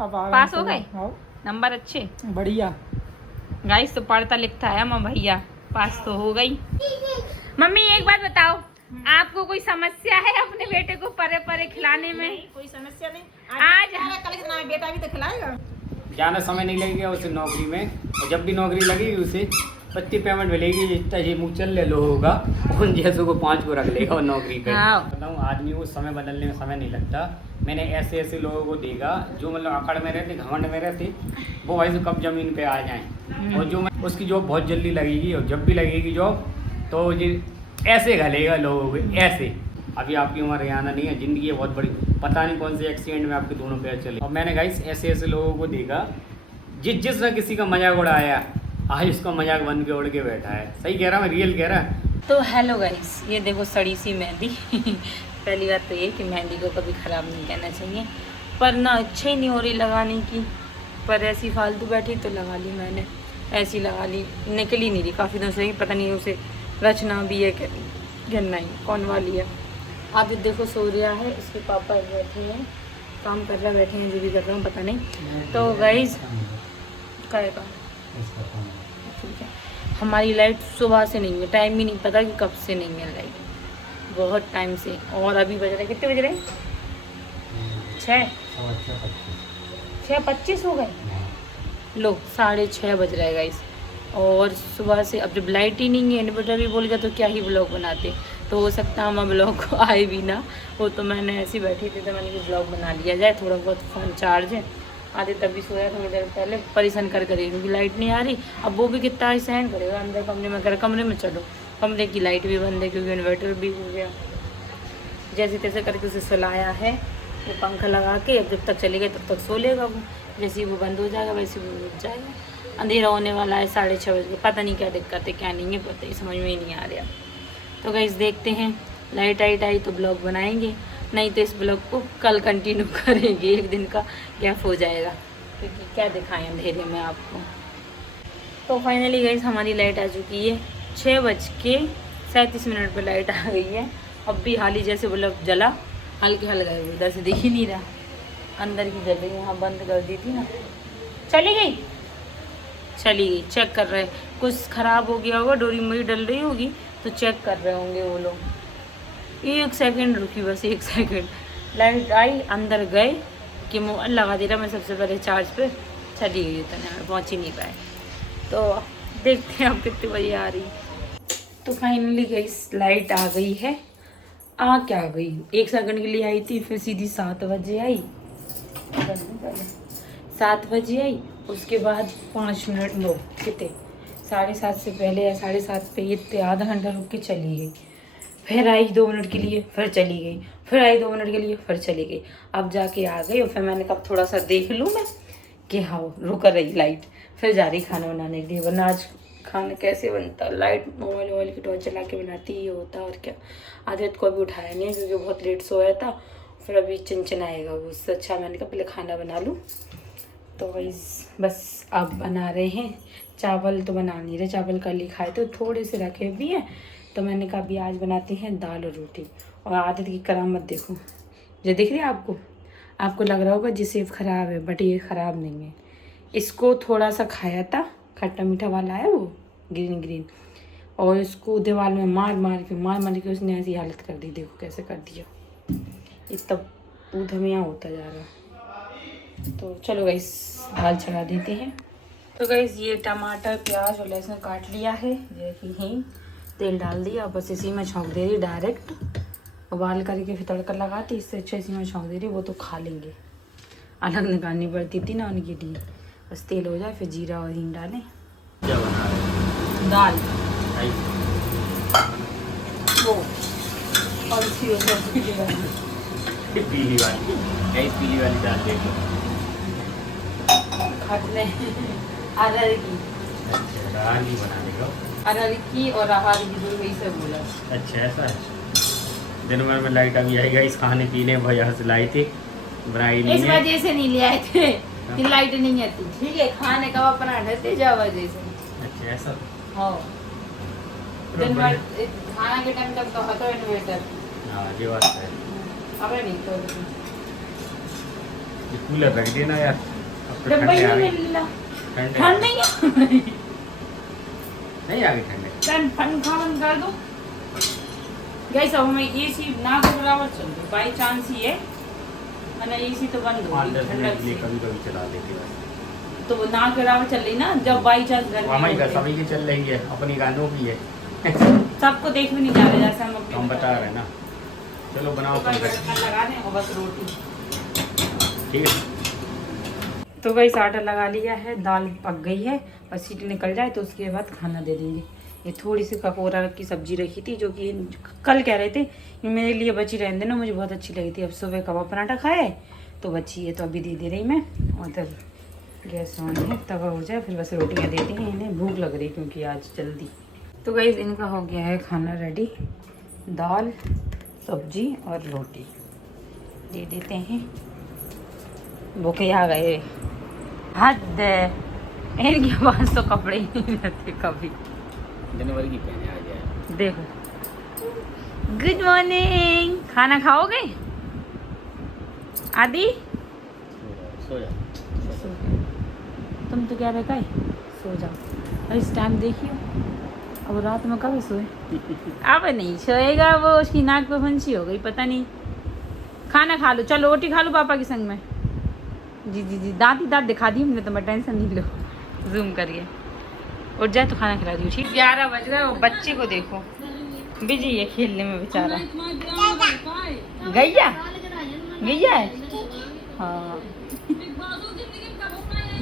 अब आ पास हो गए, हाँ नंबर अच्छे। बढ़िया। गाइस तो पढ़ता लिखता है माँ भैया, पास तो हो गई। मम्मी एक बात बताओ, आपको कोई समस्या है अपने बेटे को परे परे खिलाने में? नहीं, कोई समस्या नहीं। आज कल कितना बेटा भी तो खिलाएगा। ज़्यादा समय नहीं लगेगा उसे नौकरी में, और जब भी नौकरी लगेगी उसे पत्ती पेमेंट मिलेगी। जितना ये मुँह चल ले लो होगा उन जैसों को 5 को रख लेगा और नौकरी पे। हाँ। बताऊँ आदमी को समय बदलने में समय नहीं लगता। मैंने ऐसे ऐसे लोगों को देखा जो मतलब अकड़ में रहते, घमंड में रहते, वो भाई से कब ज़मीन पे आ जाएं। और जो उसकी जॉब बहुत जल्दी लगेगी, और जब भी लगेगी जॉब तो ये ऐसे घलेगा लोगों को ऐसे। अभी आपकी उम्र याना नहीं है, ज़िंदगी है बहुत बड़ी, पता नहीं कौन से एक्सीडेंट में आपके दोनों पैर चले। और मैंने गाइस ऐसे ऐसे लोगों को देखा जिसने किसी का मजाक उड़ाया, आज उसका मजाक बन के उड़ के बैठा है। सही कह रहा मैं, रियल कह रहा। तो हेलो गाइस, ये देखो सड़ी सी मेहंदी। पहली बात तो ये कि मेहंदी को कभी ख़राब नहीं करना चाहिए, पर ना इच्छा ही नहीं हो रही लगाने की, पर ऐसी फालतू बैठी तो लगा ली मैंने, ऐसी लगा ली, निकल ही नहीं रही काफ़ी दिनों से ही। पता नहीं उसे रचना भी है कि नहीं, कौन वाली है। आदित्य देखो सो रहा है, इसके पापा बैठे हैं, काम कर रहे बैठे हैं, जो भी कर रहे हैं पता नहीं। तो गाइस कहेगा ठीक है, हमारी लाइट सुबह से नहीं है, टाइम भी नहीं पता कि कब से नहीं है लाइट, बहुत टाइम से। और अभी बज रहे, कितने बज रहे? 6:25 हो गए। लो 6:30 बज रहा है गाइस। और सुबह से अब जब लाइट ही नहीं है, इन्वर्टर भी बोल गया तो क्या ही ब्लॉग बनाते। तो हो सकता है हम ब्लॉग को आए भी ना, वो तो मैंने ऐसे ही बैठी थी तो मैंने भी ब्लॉग बना लिया जाए। थोड़ा बहुत फ़ोन चार्ज है, आधे तभी सोया थोड़ी देर पहले, परेशान कर करेगी क्योंकि लाइट नहीं आ रही। अब वो भी कितना सहन करेगा, अंदर कमरे में कर, कमरे में चलो, कमरे की लाइट भी बंद है क्योंकि इन्वर्टर भी हो गया। जैसे तैसे करके उसे सुलाया है, वो पंखा लगा के अब जब तक चलेगा तब तक सो लेगा वो, जैसे ही वो बंद हो जाएगा वैसे वो उठ जाएगा। अंधेरा होने वाला है 6:30 बजे, पता नहीं क्या दिक्कत है क्या नहीं है, पता ही समझ में ही नहीं आ रहा। तो गाइस देखते हैं, लाइट आई तो ब्लॉग बनाएंगे, नहीं तो इस ब्लॉग को कल कंटिन्यू करेंगे, एक दिन का गैप हो जाएगा क्योंकि क्या दिखाएं अंधेरे में आपको। तो फाइनली गाइस हमारी लाइट आ चुकी है, 6:37 पर लाइट आ गई है। अब भी हाली जैसे बल्ब जला, हल्के हल गए, उधर से दिख ही नहीं रहा, अंदर की जल रही, यहाँ बंद कर दी थी ना, चली गई। चेक कर रहे, कुछ ख़राब हो गया होगा, डोरी मोरी डल रही होगी तो चेक कर रहे होंगे वो लोग। 1 सेकंड रुकी, बस 1 सेकंड, लाइट आई, अंदर गए कि मोबाइल लगा दे रहा मैं सबसे पहले चार्ज पे, चली गई, इतने में पहुँच ही नहीं पाए। तो देखते हैं अब कितने बजे आ रही। तो फाइनली गाइस लाइट आ गई है, क्या गई 1 सेकंड के लिए आई थी, फिर सीधी 7 बजे आई, 7 बजे आई, उसके बाद 5 मिनट लो कितने 7:30 से पहले या 7:30 पे इतने आधा घंटा रुक के चली गई, फिर आई 2 मिनट के लिए, फिर चली गई, फिर आई 2 मिनट के लिए, फिर चली गई, अब जाके आ गई। और फिर मैंने कहा थोड़ा सा देख लूँ मैं कि हाँ रुक रही लाइट, फिर जा रही खाना बनाने के लिए, वरना आज खाना कैसे बनता, लाइट मोबाइल की टॉर्च चला के बनाती ही होता। और क्या, आदित्य को अभी उठाया नहीं है क्योंकि बहुत लेट सोया था, फिर अभी चिंचन आएगा वो, उससे अच्छा मैंने कहा पहले खाना बना लूँ। तो बस अब बना रहे हैं, चावल तो बना नहीं रहे, चावल कल ही खाए तो थोड़े से रखे भी हैं, तो मैंने कहा अभी आज बनाते हैं दाल और रोटी। और आदित्य की करामत देखो, जो दिख रही है आपको लग रहा होगा जी सेब ख़राब है, बट ये ख़राब नहीं है। इसको थोड़ा सा खाया था, खट्टा मीठा वाला है वो ग्रीन, और इसको दीवार में मार के उसने ऐसी हालत कर दी, देखो कैसे कर दिया, ये तब ऊधमिया होता जा रहा। तो चलो गाइस दाल चढ़ा देते हैं। तो गाइस ये टमाटर प्याज और लहसुन काट लिया है, जैसे ही तेल डाल दिया, बस इसी में छौंक दे रही, डायरेक्ट उबाल करके फिर तड़का लगाती, इससे अच्छा इसी में छौंक दे रही, वो तो खा लेंगे, अलग निकालनी पड़ती थी ना उनके लिए। बस तेल हो जाए फिर जीरा और हींग डालें। क्या बना रहे हैं? दाल वो और पीली वाली दाल देखो, खाने अरहर की, दाल ही बना देगा, अरहर की और अरहर की जो वही से बोला। अच्छा ऐसा है। दिन भर में लाइट अभी आएगा, इस खाने पीने वजह से लाई थी, बनाई नहीं इस है। वजह से नहीं ले आए थे कि लाइट नहीं आती, ठीक है, खाने का अपना रहते जा वजह से। अच्छा ऐसा। हाँ दिन भर खाना के टाइम तक तो होता है इन्वर्टर। हाँ ये बात है। अब नहीं तो ये कूलर रख देना यार, अब तो डब्बा ठंडे ही आ नहीं गए। मिल रहा। ठंडे ठंड नहीं है। नहीं आ गए ठंडे। पंखा बंद कर दो। गाइस अब हमें एसी ना के बराबर चल रही, बाई चांस ही है, मैंने एसी तो बंद हो 5-10 गई मिनट ठंडक के लिए से। कभी कभी चला देते बस। तो वो ना के बराबर चल रही ना, जब बाई चांस घर में हमारी घर होते। सभी की चल रही है, अपनी गानों की है। सबको देख भी नहीं जा रहे जैसे हम अपने हम बता रहे हैं ना। चलो बनाओ ऊपर तुम। बर्तन लगा दें और बस रोटी। ठीक है। तो गाइस आटा लगा लिया है, दाल पक गई है, बस सीटी निकल जाए तो उसके बाद खाना दे देंगे। ये थोड़ी सी ककोरा की सब्जी रखी थी, जो कि कल कह रहे थे ये मेरे लिए बची रहने देना, मुझे बहुत अच्छी लगी थी। अब सुबह कबाब पराठा खाए तो बची है, तो अभी दे रही मैं। और तब गैस ऑन है, तवा हो जाए फिर बस रोटियाँ देती हैं। इन्हें भूख लग रही क्योंकि आज जल्दी। तो गाइस इनका हो गया है खाना रेडी, दाल सब्जी और रोटी दे देते हैं। भूखे आ गए, हद है इनके पास तो कपड़े ही नहीं रहते कभी। जनवरी की पहने आ गया। देखो, गुड मॉर्निंग, खाना खाओगे आदि? सो जा। तुम तो क्या रहता है, सो जाओ। और इस टाइम देखियो, अब रात में कब सोए? अब नहीं सोएगा वो, उसकी नाक पे फंसी हो गई पता नहीं। खाना खा लो, चलो रोटी खा लो पापा के संग में। जी जी जी, दांत ही दांत दिखा दी हमने, तो मैं टेंशन नहीं लो, जूम करिए। उठ जाए तो खाना खिला दी ठीक। 11 बज रहा है, वो बच्चे को देखो बिजी है खेलने में बेचारा। गैया गैया है हाँ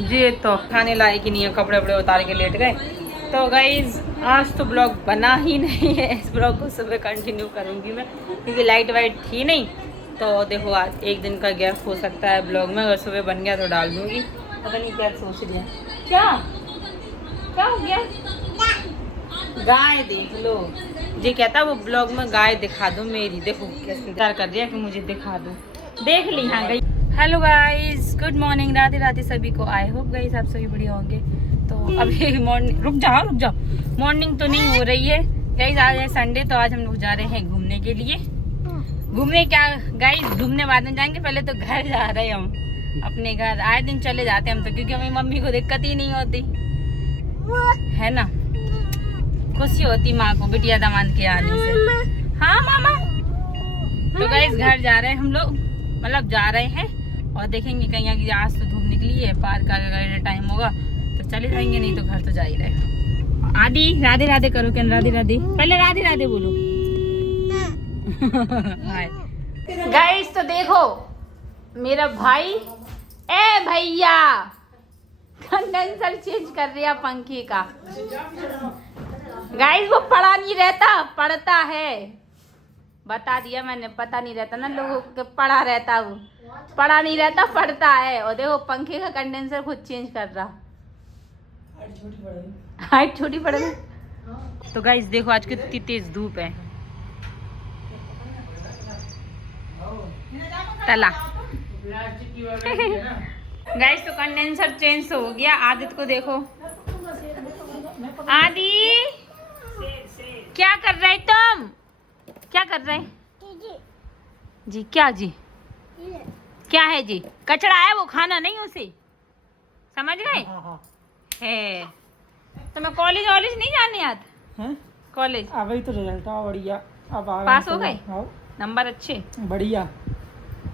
जी। तो खाने लायक ही नहीं है, कपड़े वपड़े उतार के लेट गए। तो गाइज आज तो ब्लॉग बना ही नहीं है, इस ब्लॉग को सुबह कंटिन्यू करूँगी मैं, क्योंकि लाइट वाइट थी नहीं। तो देखो आज एक दिन का गैप हो सकता है ब्लॉग में, अगर सुबह बन गया तो डाल दूँगी। पता नहीं क्या सोच रही है। क्या क्या हो गया? गाय देख लो, जी कहता वो ब्लॉग में गाय दिखा दो मेरी। देखो कैसे इंतजार कर रही है कि मुझे दिखा दो। देख ली हाँ गई। Hello guys, good morning, Radhe Radhe सभी को। आई होप गाइस आप सभी बढ़िया होंगे। तो अभी मॉर्निंग, रुक जाओ, मॉर्निंग तो नहीं हो रही है गाइस, आज है संडे, तो आज हम लोग जा रहे हैं घूमने के लिए। घूमने क्या गाइस, घूमने बाद में जाएंगे, पहले तो घर जा रहे हैं हम अपने घर। आए दिन चले जाते हैं हम तो, क्योंकि हमें मम्मी को दिक्कत ही नहीं होती है ना, खुशी होती माँ को बिटिया दामाद के आने से। हाँ मामा। तो गाइस घर जा रहे हैं हम लोग, मतलब जा रहे हैं, और देखेंगे कहीं आगे। आज तो धूप निकली है, पार्क का अगर टाइम होगा तो चले जाएंगे, नहीं तो घर तो जा ही रहे। आदि राधे राधे करो, क्या राधे राधे, पहले राधे राधे बोलो। गाइस तो देखो मेरा भाई, ए भैया कंडेंसर चेंज कर रहा पंखे का। गाइस वो पढ़ा नहीं रहता, पढ़ता है, बता दिया मैंने, पता नहीं रहता ना लोगों को, पढ़ा रहता, वो पढ़ा नहीं रहता पढ़ता है। और देखो पंखे का कंडेंसर खुद चेंज कर रहा, हाइट छोटी पड़ गई। तो गाइस देखो आज कितनी तेज धूप है, तला। गाइस तो कंडेंसर चेंज हो गया। आदित्य को देखो, आदि क्या कर रहे तुम, क्या कर रहे जी? क्या जी, क्या है जी? कचरा है वो, खाना नहीं उसे, समझ गए है। तो मैं कॉलेज वॉलेज नहीं जाने याद, कॉलेज आ गई तो रिजल्ट बढ़िया, अब आ पास हो गए, नंबर अच्छे बढ़िया।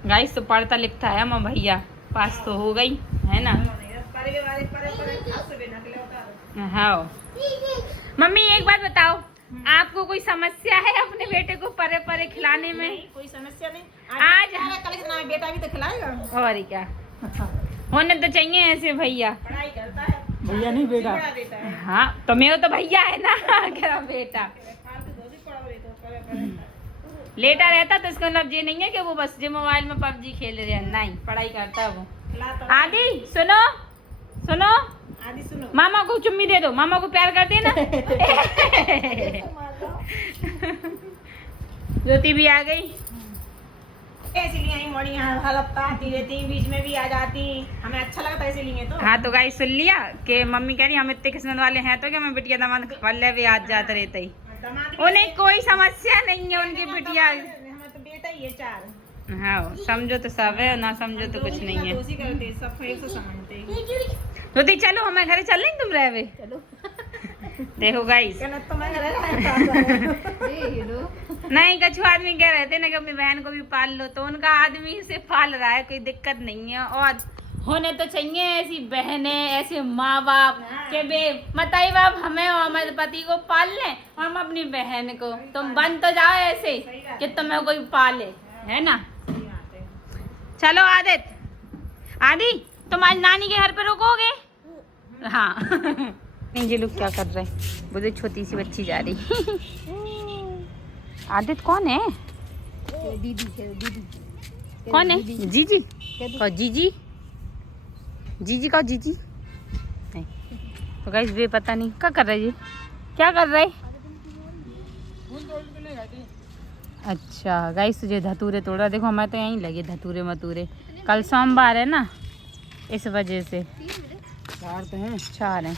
गाइस तो पढ़ता लिखता है माँ भैया, पास तो हो गई है ना। हाँ मम्मी एक बात बताओ, आपको कोई समस्या है अपने बेटे को परे परे खिलाने में? नहीं, कोई समस्या नहीं। आज कल के नाम बेटा भी तो खिलाएगा। और क्या होने तो चाहिए ऐसे भैया, पढ़ाई करता है भैया, नहीं बेटा। हाँ तो मेरा तो भैया है ना क्या बेटा। लेटा रहता तो इसका मतलब ये नहीं है कि वो बस जो मोबाइल में पबजी खेल रहे हैं, नहीं पढ़ाई करता है वो। आदि सुनो सुनो, आदि सुनो, मामा को चुम्मी दे दो, मामा को प्यार करते ना। ज्योति भी आ गई, इसीलिए मॉर्निंग हलपता आती रहती, बीच में भी आ जाती, हमें अच्छा लगता है इसीलिए। तो हाँ तो गाइस सुन लिया कि मम्मी कह रही हम इतने किस्मत वाले हैं तो क्या मैं बिटिया दामाद वाले भी आज जाते रहते ही, उन्हें कोई समस्या नहीं है उनकी बिटिया। हमें तो बेटा ही है 4। हाँ समझो तो सब है, ना समझो तो कुछ नहीं है। दोषी करते सब एक से समझते तो दी चलो हमारे घर चल नहीं तुम रहे चलो देखो गाइस, कहना तो मैं घर नहीं कछु आदमी कह रहे थे ना कि अपनी बहन को भी पाल लो, तो उनका आदमी से पाल रहा है, कोई दिक्कत नहीं है। और होने तो चाहिए ऐसी बहनें, ऐसे माँ बाप के बे मताई बाप हमें और हमारे पति को पाल लें, हम अपनी बहन को। तुम बन तो जाओ ऐसे कि तुम्हें कोई पाले, है ना। चलो आदि तुम आज नानी के घर पे रुकोगे? हाँ जी लोग क्या कर रहे हैं, वो जो छोटी सी बच्ची जा रही आदित कौन है? दीदी कौन है? जीजी कहो, जीजी जीजी कहो, जीजी नहीं। तो गाइस वे पता नहीं क्या कर रहे जी, क्या कर रहे? अच्छा गाइस तुझे धतूरे तोड़ रहा, देखो हमें तो यहीं लगे धतूरे मतूरे, कल सोमवार है ना इस वजह से। 4 तो हैं, 4 हैं,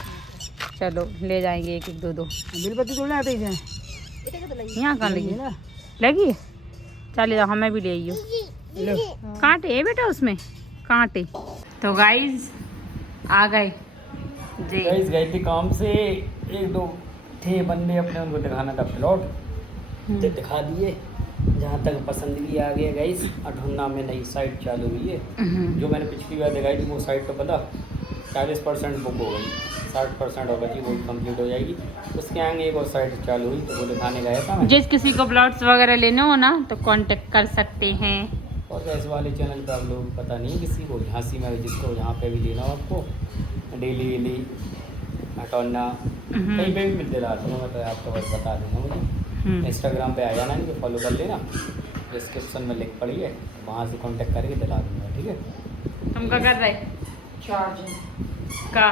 चलो ले जाएंगे एक एक दो दो। बेलपत्ती तोड़ने आते हैं यहाँ कहाँ लगी लगी है? चले जाओ हमें भी ले आइयो। कांटे है बेटा उसमें, कांटे। तो गाइस आ गए जी, गाइस गए थे काम से, 1-2 थे बंदे अपने, उनको दिखाना था प्लॉट, तो दिखा दिए। जहाँ तक पसंद भी आ गया गाइस, 58 में नई साइट चालू हुई है। जो मैंने पिछली बार दिखाई थी वो साइट तो पता 40% बुक हो गई, 60% और बची, वो कंप्लीट हो जाएगी। उसके आगे एक और साइट चालू हुई तो वो दिखाने गया था मैं। जिस किसी को प्लॉट्स वगैरह लेने हो ना तो कांटेक्ट कर सकते हैं। और गैस वाले चैनल पे आप लोग पता नहीं किसी को, झांसी में जिसको जहाँ पे भी लेना हो आपको, डेली हटौना कहीं पे भी मिलते रहा तो मैं तो आपको बस बता दूँगा। मुझे इंस्टाग्राम पे आ जाना, इनको फॉलो कर लेना, डिस्क्रिप्शन में लिंक पड़ी है, वहाँ से कांटेक्ट करके दिला दूँगा, ठीक है। हम क्या कर रहे? चार्ज का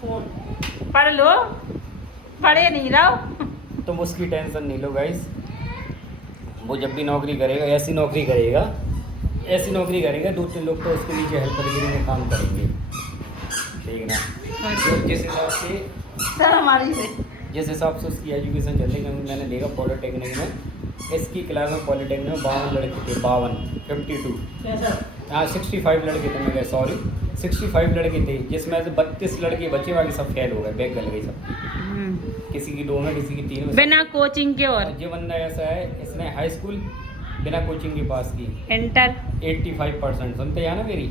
फोन पढ़ लो, पढ़े नहीं रहो तुम उसकी टेंशन नहीं लो गाइस, वो जब भी नौकरी करेगा ऐसी नौकरी करेगा, 2-3 लोग तो उसके नीचे हेल्परगिरी में काम करेंगे, ठीक ना। तो जिस हिसाब से उसकी एजुकेशन चल रही है, मैंने देखा पॉलिटेक्निक में, इसकी क्लास में पॉलिटेक्निक में 52 लड़के थे, 52 हाँ 65 लड़के थे, मैं 65 लड़के थे, जिसमें से 32 लड़के बचे, बाकी सब फेल हो गए, बैक गल गई सब, किसी की 2 में किसी की 3 में, बिना कोचिंग के। और ये बंदा ऐसा है, इसने हाई स्कूल बिना कोचिंग के पास की, इंटर 85%, सुनते हैं ना मेरी,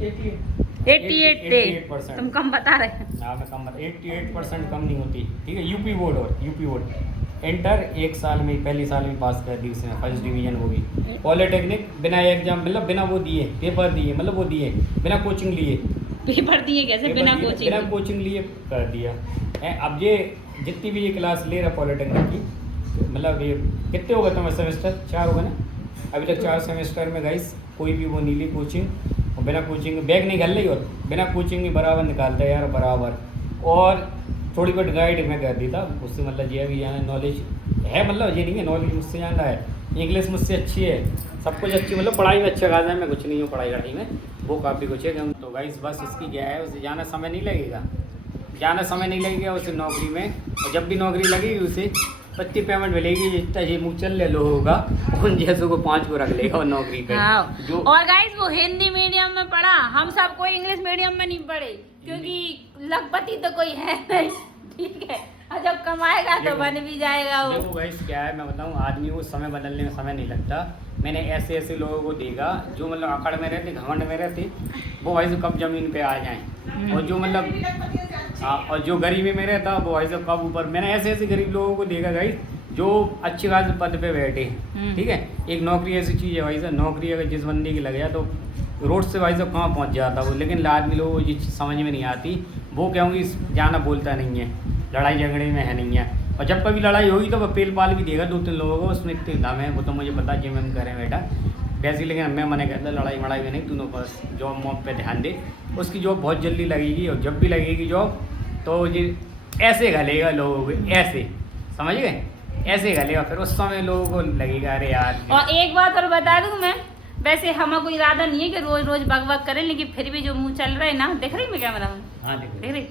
88 थे, 88%। तुम कम बता रहे हैं। हाँ मैं कम बता, 88% कम नहीं होती, ठीक है। यूपी बोर्ड इंटर 1 साल में, पहली साल में पास कर दी उसने, फर्स्ट डिवीजन होगी। पॉलिटेक्निक बिना एग्जाम, मतलब बिना वो दिए, पेपर दिए, मतलब वो दिए बिना कोचिंग लिए, पेपर दिए कैसे? बिना कोचिंग लिए कर दिया। अब ये जितनी भी ये क्लास ले रहा पॉलिटेक्निक की, मतलब ये कितने हो गए तुम्हें सेमेस्टर? 4 हो गए ना अभी तक, 4 सेमेस्टर में गाइस कोई भी वो नहीं ली कोचिंग, और बिना कोचिंग बैग नहीं घल रही, और बिना कोचिंग के बराबर निकालता है यार, बराबर। और थोड़ी बहुत गाइड मैं कर दी था उससे, मतलब ये भी यहाँ नॉलेज है, मतलब ये नहीं है नॉलेज मुझसे ज़्यादा है, इंग्लिश मुझसे अच्छी है, सब कुछ अच्छी, मतलब पढ़ाई में अच्छा खासा है, मैं कुछ नहीं हूँ पढ़ाई वढ़ाई में, वो काफ़ी कुछ है। तो गाइस बस उसकी क्या है, उसे जाना समय नहीं लगेगा उसे नौकरी में, और जब भी नौकरी लगेगी उसे पत्ती पेमेंट मिलेगी, जितना ये मुँह चल ले लोगों का, उन जैसों को 5 को रख लेगा और नौकरी पे। जो और गाइस वो हिंदी मीडियम में पढ़ा, हम सब कोई इंग्लिश मीडियम में नहीं पढ़े, क्योंकि लखपति तो कोई है नहीं, ठीक है। और जब कमाएगा तो बन भी जाएगा वो। देखो गाइस क्या है मैं बताऊँ, आदमी को समय बदलने में समय नहीं लगता। मैंने ऐसे लोगों को देखा जो मतलब अकड़ में रहते, घमंड में रहते, वो भाई कब जमीन पे आ जाएं, और जो मतलब हाँ, और जो गरीबी में रहता वो भाई साहब कब ऊपर। मैंने ऐसे गरीब लोगों को देखा गाइस जो अच्छे खासे पद पे बैठे, ठीक है। एक नौकरी ऐसी चीज़ है भाई साहब, नौकरी अगर जिस बंदे की लग जाए तो रोड से भाई साहब कहाँ पहुँच जाता वो, लेकिन आदमी लोगों को ये चीज़ समझ में नहीं आती। वो क्या होंगी, जाना बोलता नहीं है, लड़ाई झगड़े में है नहीं है, और जब कभी लड़ाई होगी तो वह पेल पाल भी देगा 2-3 लोगों को, उसमें इतने दम है, वो तो मुझे पता जिम हम करें बेटा वैसे। लेकिन मैं मना कहता लड़ाई वड़ाई में नहीं, दोनों बस जॉब मॉब पे ध्यान दे, उसकी जॉब बहुत जल्दी लगेगी, और जब भी लगेगी जॉब तो ये ऐसे घलेगा लोगों को, ऐसे समझ गए, ऐसे घलेगा, फिर उस समय लोगों को लगेगा अरे यार। और एक बात और बता दूं मैं, वैसे हमें कोई इरादा नहीं है कि रोज रोज बक बक करें, लेकिन फिर भी जो मुंह चल रहा है ना, देख रही मैं कैमरा में, हाँ देख रही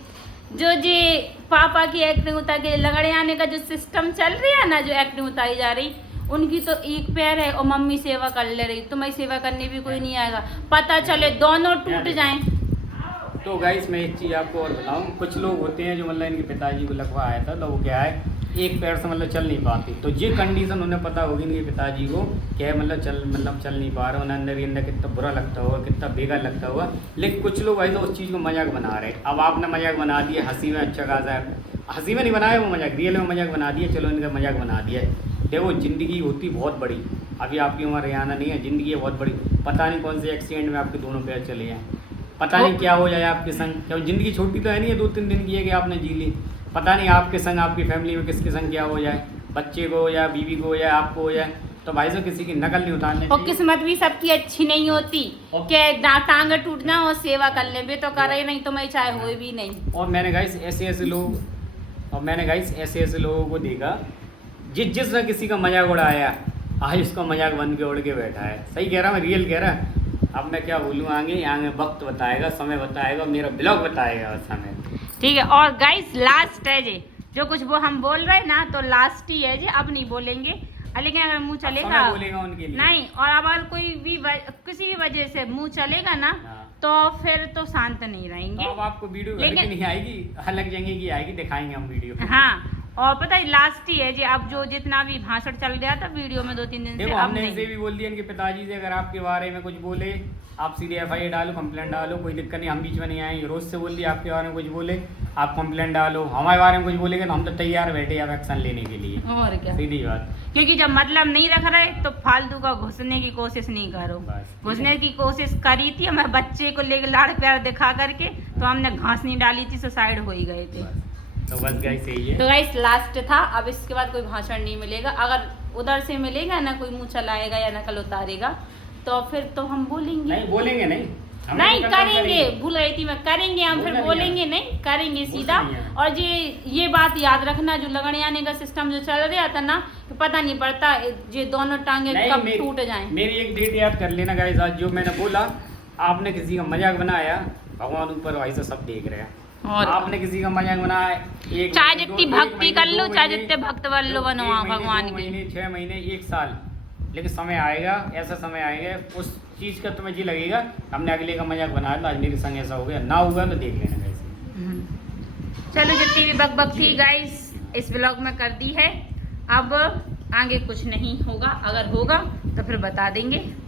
जो जी पापा की एक्टिंग उतार के लगड़े आने का जो सिस्टम चल रहा है ना, जो एक्टिंग उतारी जा रही, उनकी तो एक पैर है और मम्मी सेवा कर ले रही, तुम्हारी सेवा करने भी कोई नहीं आएगा, पता चले दोनों टूट जाएं। तो गाइस मैं एक चीज़ आपको और बताऊं, कुछ लोग होते हैं जो मतलब इनके पिताजी को लकवा आया था, तो वो क्या है एक पैर से मतलब चल नहीं पाती, तो ये कंडीशन उन्हें पता होगी इनके पिताजी को क्या मतलब चल नहीं पा रहे, उन्हें अंदर ही अंदर कितना बुरा लगता होगा, कितना बेकार लगता होगा। लेकिन कुछ लोग ऐसा उस चीज़ को मजाक बना रहे। अब आपने मजाक बना दिया, हंसी में अच्छा खासा है, हंसी में नहीं बनाया वो मजाक, रियल में मजाक बना दिया, चलो इनका मजाक बना दिया है। देखो ज़िंदगी होती बहुत बड़ी, अभी आपकी उम्र रियाना नहीं है, ज़िंदगी है बहुत बड़ी, पता नहीं कौन से एक्सीडेंट में आपके दोनों पैर चले जाएँ, पता नहीं क्या हो जाए आपके संग। क्योंकि ज़िंदगी छोटी तो है नहीं है, 2-3 दिन की है कि आपने जी ली, पता नहीं आपके संग आपकी फैमिली में किसके संग क्या हो जाए, बच्चे को या बीवी को या आपको हो जाए। तो भाई साहब किसी की नकल नहीं उतारनी और किस्मत भी सबकी अच्छी नहीं होती कि टांगे टूटना और सेवा कर ले, तो करे नहीं तो मैं चाहे हो भी नहीं। और मैंने गाइस ऐसे लोगों को देखा जिसने किसी का मजाक उड़ाया, आज उसका मजाक बन के उड़ के बैठा है। सही कह रहा मैं, रियल कह रहा। अब मैं क्या बोलूँ, आगे वक्त बताएगा, समय बताएगा, मेरा ब्लॉग बताएगा समय। ठीक है। और गाइस लास्ट है जी, जो कुछ वो हम बोल रहे हैं ना, तो लास्ट ही है जी, अब नहीं बोलेंगे। लेकिन अगर मुंह चलेगा बोलेगा उनके लिए नहीं, और अगर कोई भी किसी भी वजह से मुंह चलेगा ना, तो फिर तो शांत नहीं रहेंगे। तो अब आपको वीडियो लेकिन नहीं आएगी, अलग जगह की आएगी, दिखाएंगे हम वीडियो। हाँ, और पता है लास्ट ही है जी, अब जो जितना भी भाषण चल रहा था वीडियो में 2-3 दिन से, देखो अब हमने नहीं। इनसे भी बोल दिया इनके पिताजी से, अगर आपके बारे में कुछ बोले आप सीधे FIR डालो, कंप्लेंट डालो, कोई दिक्कत नहीं, हम बीच में नहीं आएंगे। रोज से बोल दिया आपके बारे में कुछ बोले आप कंप्लेंट डालो, हमारे बारे में कुछ बोलेंगे तो हम तो तैयार बैठे आप एक्शन लेने के लिए। और क्या, सीधी बात। क्योंकि जब मतलब नहीं रख रहे तो फालतू का घुसने की कोशिश नहीं करो। घुसने की कोशिश करी थी हमारे बच्चे को लेकर लाड़ प्यार दिखा करके, तो हमने घास नहीं डाली थी, सुसाइड हो ही गए थे। तो बस गाइस यही है। तो गाइस लास्ट था, अब इसके बाद कोई भाषण नहीं मिलेगा। अगर उधर से मिलेगा ना, कोई मुंह चलाएगा या नकल उतारेगा, तो फिर तो हम बोलेंगे नहीं, बोलेंगे नहीं, नहीं करेंगे, भूल रही थी मैं, करेंगे हम, फिर बोलेंगे नहीं, करेंगे सीधा। और ये बात याद रखना, जो लगने आने का सिस्टम जो चल रहा था ना, तो पता नहीं पड़ता ये दोनों टांगे कब टूट जाएं। मेरी एक डेट याद कर लेना गाइस, आज जो मैंने बोला, आपने किसी का मजाक बनाया, भगवान ऊपर भाई से सब देख रहे हैं। और आपने किसी का मजाक बनाया, चाहे जितनी भक्ति कर लो, चाहे जितने भक्त बल्लो बनो भगवान की, 2 महीने 6 महीने 1 साल, लेकिन समय आएगा, ऐसा समय आएगा उस चीज़ का तुम्हें जी लगेगा हमने अगले का मजाक बनाया था, आज मेरे संग ऐसा हो गया, ना होगा तो देख लेना गाइस। चलो जितनी भी बक थी गाइस इस ब्लॉग में कर दी है, अब आगे कुछ नहीं होगा, अगर होगा तो फिर बता देंगे।